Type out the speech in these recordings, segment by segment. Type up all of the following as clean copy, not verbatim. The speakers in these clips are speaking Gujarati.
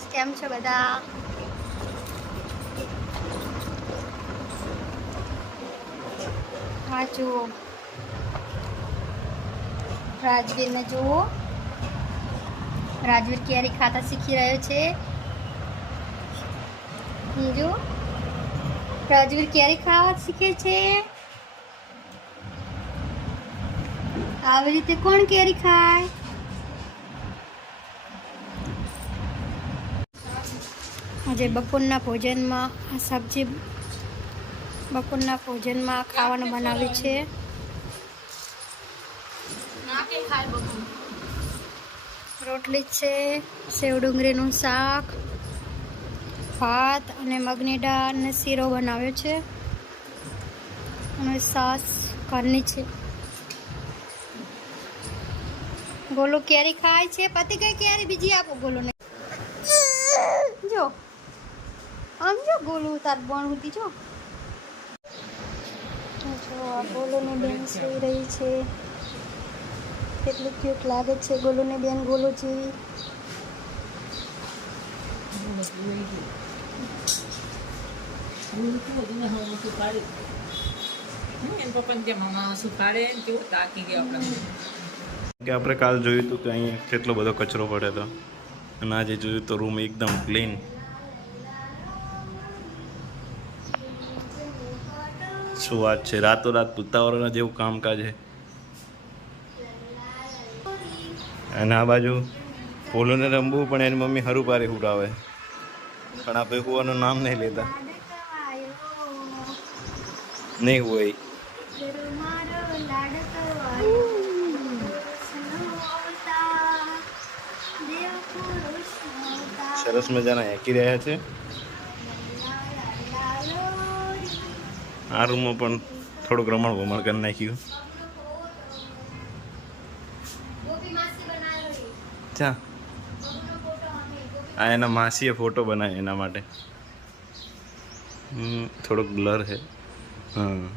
ગાઈસ, કેમ છો બધા? હા જુઓ, રાજવીરને જુઓ. રાજવીર કેરી ખાતા શીખી રહ્યો છે. જો રાજવીર કેરી ખાવા શીખે છે. આવી રીતે કોણ કેરી ખાય? આજે બપોરના ભોજનમાં આ સબ્જી બપોરના ભોજનમાં ખાવાનું બનાવ્યું છે. રોટલી છે, સેવ ડુંગળીનું શાક, ભાત અને મગની દાળ અને શીરો બનાવ્યો છે અને સાસ ઘરની છે. ગોલુ કેરી ખાય છે. પતિ કઈ કેરી બીજી આપો ગોલુને. જો આમ જો ગોલુ તાર બોણ હતી. જો આ ગોલુની બેન સુઈ રહી છે. કેટલું ક્યુટ લાગે છે ગોલુની બેન. ગોલુ જેવી કે આપણે કાલ જોયું હતું કે અહીંયા કેટલો બધો કચરો પડ્યો હતો અને આજે જોયું તો રૂમ એકદમ ક્લીન. શું વાત છે, રાતોરાત ઉતાવળના જેવું કામકાજ છે. અને આ બાજુ પોલોને રમવું પણ એની મમ્મી હરું પારે ઉડાવે, પણ આપણે હોવાનું નામ નહીં લેતા. નહીં હોય સરસ મજાના હેકી રહ્યા છે. આ રૂમમાં પણ થોડુંક રમણ ભમણ કરી નાખ્યું. આ એના માસીએ ફોટો બનાવ્યો એના માટે. થોડોક બ્લર છે. હા,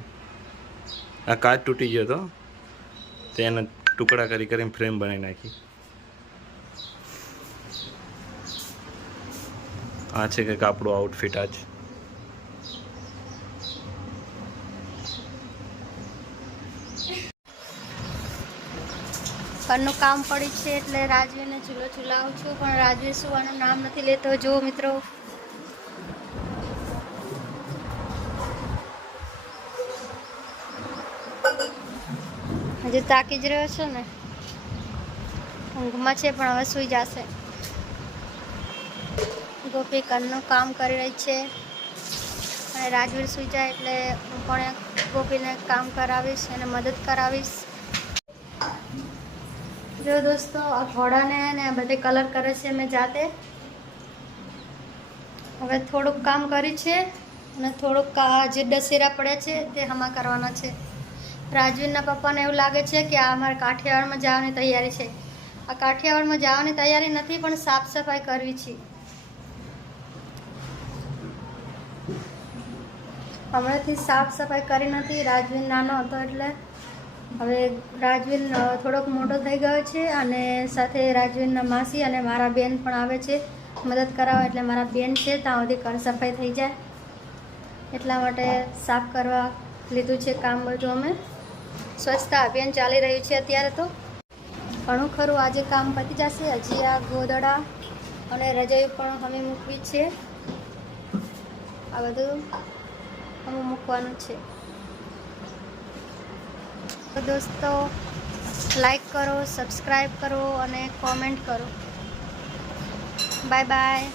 આ કાચ તૂટી ગયો હતો તે એના ટુકડા કરી કરીને ફ્રેમ બનાવી નાખી. આ છે કંઈક આપણું આઉટફિટ. આજ ઘરનું કામ પડ્યું છે એટલે રાજવીરને ઝૂલો ઝૂલાવું છું, પણ રાજવીર સુવાનું નામ નથી લેતો. જો મિત્રો, હજી તાકી જ રહ્યો છે ને. ઊંઘમાં છે પણ હવે સૂઈ જશે. ગોપી ઘરનું કામ કરી રહી છે અને રાજવીર સૂઈ જાય એટલે હું પણ ગોપીને કામ કરાવીશ અને મદદ કરાવીશ. જો દોસ્તો, આ ઘોડાને ને બધે કલર કરે છે મેં જાતે. હવે થોડુંક કામ કર્યું છે અને થોડુંક જે દશેરા પડ્યા છે તે હમા કરવાના છે. રાજવીરના પપ્પાને એવું લાગે છે કે આ અમારે કાઠિયાવાડમાં જવાની તૈયારી છે. આ કાઠિયાવાડમાં જવાની તૈયારી નથી, પણ સાફ સફાઈ કરવી છે. હમણાંથી સાફ સફાઈ કરી નથી. રાજવીર નાનો હતો એટલે હવે રાજવીર થોડોક મોટો થઈ ગયો છે અને સાથે રાજવીરના માસી અને મારા બેન પણ આવે છે મદદ કરાવવા. એટલે મારા બેન છે ત્યાં સુધી ઘર સફાઈ થઈ જાય એટલા માટે સાફ કરવા લીધું છે કામ બધું. અમે સ્વચ્છતા અભિયાન ચાલી રહ્યું છે અત્યારે. તો ઘણું ખરું આજે કામ પતી જશે. હજી આ ગોદડા અને રજાઈ પણ અમે મૂકવી છે. આ બધું અમે મૂકવાનું છે. તો દોસ્તો, લાઈક કરો, સબસ્ક્રાઈબ કરો અને કોમેન્ટ કરો. Bye bye.